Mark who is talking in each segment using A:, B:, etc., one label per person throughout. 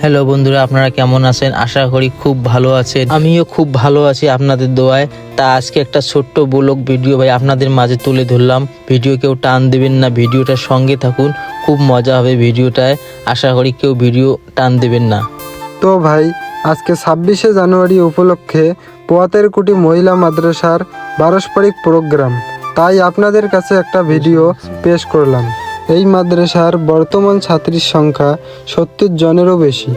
A: Hello বন্ধুরা আপনারা কেমন আছেন? আশা করি খুব ভালো আছেন। আমিও খুব ভালো আছি আপনাদের দোয়ায়। তা আজকে একটা ছোট্ট ব্লগ ভিডিও ভাই আপনাদের মাঝে তুলে ধরলাম। ভিডিও কেউ টান দেবেন না ভিডিওটার সঙ্গে থাকুন। খুব মজা হবে ভিডিওটায়। আশা করি কেউ ভিডিও টান দেবেন না।
B: তো ভাই আজকে ছাব্বিশে জানুয়ারি উপলক্ষে পোয়াতের কুটি মহিলা মাদ্রাসার পারস্পরিক প্রোগ্রাম। তাই আপনাদের কাছে একটা ভিডিও পেশ করলাম। এই মাদ্রাসার বর্তমান ছাত্রীর সংখ্যা সত্তর জনেরও বেশি।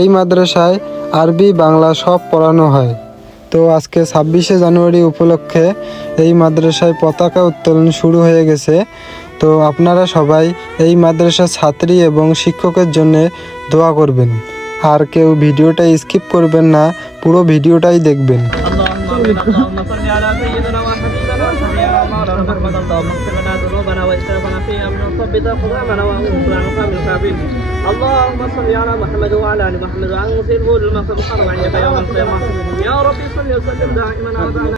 B: এই মাদ্রাসায় আরবি, বাংলা সব পড়ানো হয়। তো আজকে ছাব্বিশে জানুয়ারি উপলক্ষে এই মাদ্রাসায় পতাকা উত্তোলন শুরু হয়ে গেছে। তো আপনারা সবাই এই মাদ্রাসার ছাত্রী এবং শিক্ষকের জন্য দোয়া করবেন। আর কেউ ভিডিওটা স্কিপ করবেন না, পুরো ভিডিওটাই দেখবেন।
C: اللهم على صل على محمد وعلى ال محمد وانزل المقام المحرم يا ربي صل وسلم دائما ابدا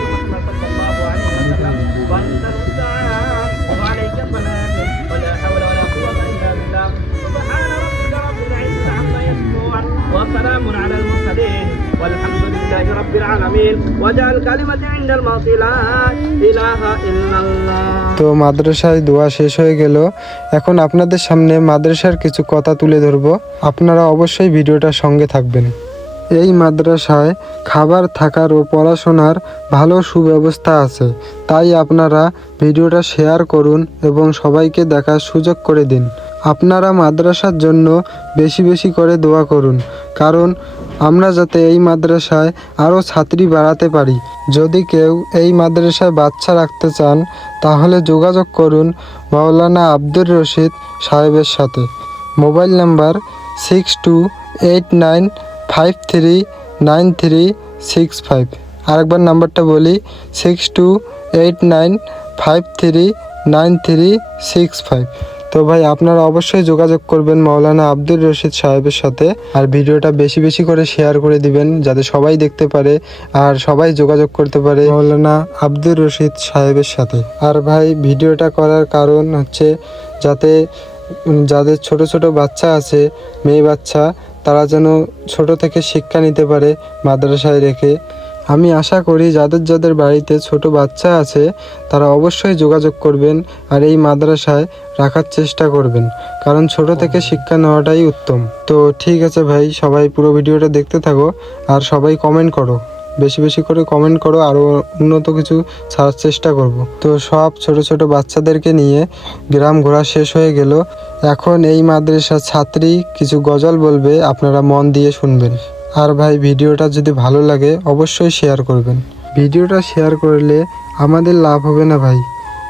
B: তো মাদ্রাসায় দোয়া শেষ হয়ে গেল। এখন আপনাদের সামনে মাদ্রাসার কিছু কথা তুলে ধরবো। আপনারা অবশ্যই ভিডিওটার সঙ্গে থাকবেন। এই মাদ্রাসায় খাবার থাকার ও পড়াশোনার ভালো সুব্যবস্থা আছে। তাই আপনারা ভিডিওটা শেয়ার করুন এবং সবাইকে দেখার সুযোগ করে দিন। আপনারা মাদ্রাসার জন্য বেশি বেশি করে দোয়া করুন। কারণ আমরা যাতে এই মাদ্রাসায় আরও ছাত্রী বাড়াতে পারি। যদি কেউ এই মাদ্রাসায় বাচ্চা রাখতে চান, তাহলে যোগাযোগ করুন মাওলানা আব্দুর রশিদ সাহেবের সাথে। Mobile number six two eight nine five three nine three six five. আরেকবার নাম্বারটা বলি, six two eight nine five three nine three six five. তো ভাই, আপনারা অবশ্যই যোগাযোগ করবেন মাওলানা আব্দুর রশিদ সাহেবের সাথে আর ভিডিওটা বেশি বেশি করে শেয়ার করে দিবেন, যাতে সবাই দেখতে পারে আর সবাই যোগাযোগ করতে পারে মাওলানা আব্দুর রশিদ সাহেবের সাথে। আর ভাই, ভিডিওটা করার কারণ হচ্ছে যাতে যাদের ছোট ছোট বাচ্চা আছে, মেয়ে বাচ্চা, তারা যেন ছোট থেকে শিক্ষা নিতে পারে মাদ্রাসায় রেখে। আমি আশা করি যাদের যাদের বাড়িতে ছোট বাচ্চা আছে তারা অবশ্যই যোগাযোগ করবেন আর এই মাদ্রাসায় রাখার চেষ্টা করবেন। কারণ ছোট থেকে শিক্ষা নেওয়াটাই উত্তম। তো ঠিক আছে ভাই সবাই পুরো ভিডিওটা দেখতে থাকো আর সবাই কমেন্ট করো। বেশি বেশি করে কমেন্ট করো আরও উন্নত কিছু ছাড়ার চেষ্টা করব। তো সব ছোট ছোট বাচ্চাদেরকে নিয়ে গ্রাম ঘোরা শেষ হয়ে গেল। এখন এই মাদ্রাসার ছাত্রী কিছু গজল বলবে আপনারা মন দিয়ে শুনবেন। আর ভাই, ভিডিওটা যদি ভালো লাগে, অবশ্যই শেয়ার করবেন। ভিডিওটা শেয়ার করলে আমাদের লাভ হবে না ভাই।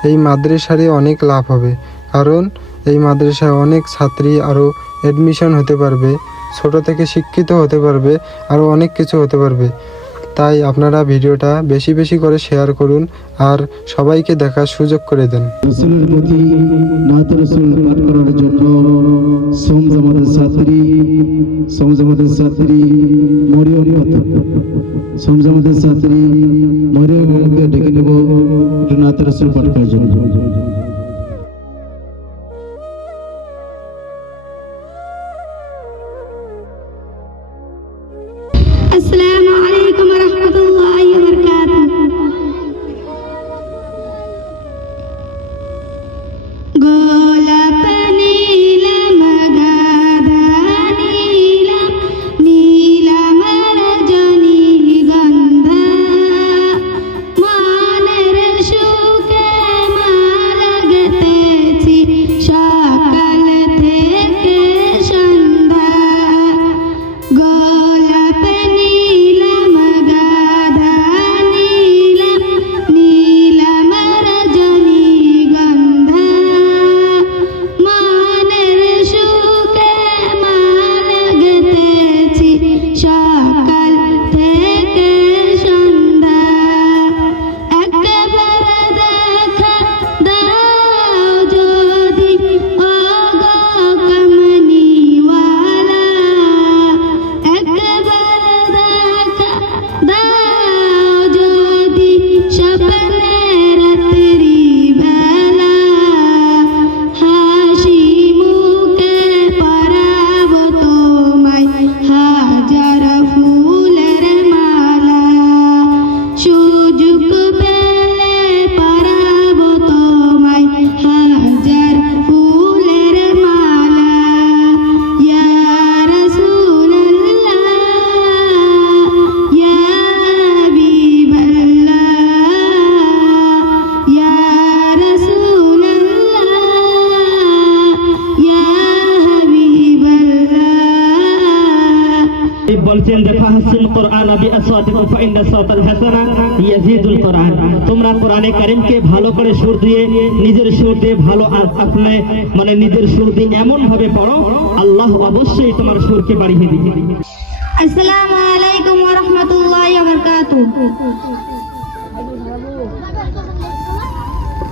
B: এই মাদ্রাসারই অনেক লাভ হবে। কারণ এই মাদ্রাসায় অনেক ছাত্রী আরও অ্যাডমিশন হতে পারবে, ছোট থেকে শিক্ষিত হতে পারবে আরও অনেক কিছু হতে পারবে। তাই আপনারা ভিডিওটা বেশি বেশি করে শেয়ার করুন আর সবাইকে দেখার সুযোগ করে দেন।
D: রসুলের প্রতি পাঠ করার জন্য সোম জামাতের ছাত্রী, সোম জামাতের ছাত্রী মরিয়ম সোম জামাতের ছাত্রী মরিয়ম ডেকে নেব একটু রসুল পাঠ করার জন্য।
E: good. ফাতিল কোরআন আবি আসওয়াতিকুম ফা ইন্না সাওতাল হাসানা ইয়াজিদুল কোরআন। তোমরা কোরআনে কারীমকে ভালো করে সুর দিয়ে নিজের সুর দিয়ে ভালো আপনি মানে নিজের সুর দিয়ে এমন ভাবে পড়ো আল্লাহ অবশ্যই তোমার সুরকে বাড়িয়ে দিবে।
F: আসসালামু আলাইকুম ওয়া রাহমাতুল্লাহি ওয়া বারাকাতুহু।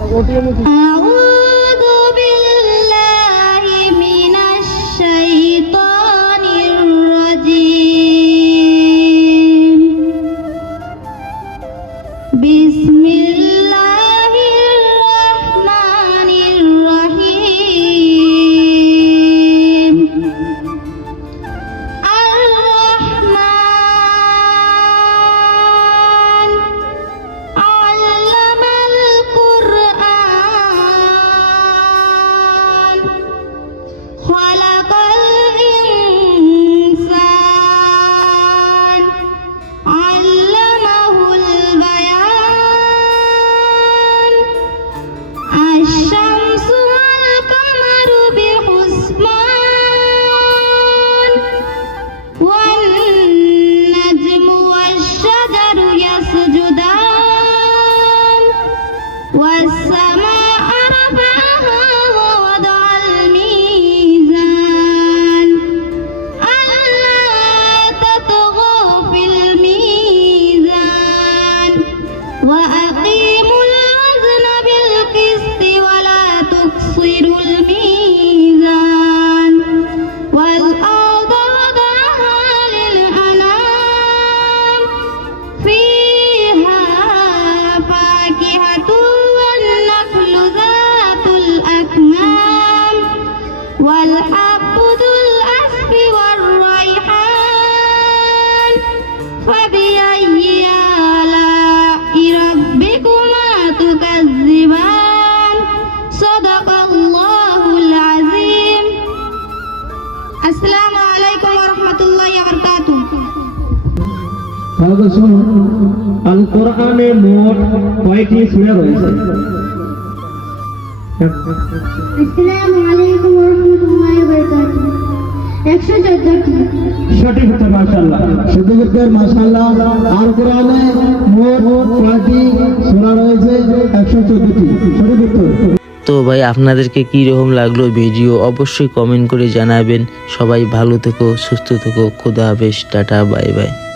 F: আউযু
E: Bismillah. I shall. কোরআনে মোট রয়েছে?
A: তো ভাই আপনাদেরকে কি রকম লাগল ভিডিও? অবশ্যই কমেন্ট করে জানাবেন। সবাই ভালো থেকো সুস্থ থেকো। খোদা হাফেজ। Tata bye bye.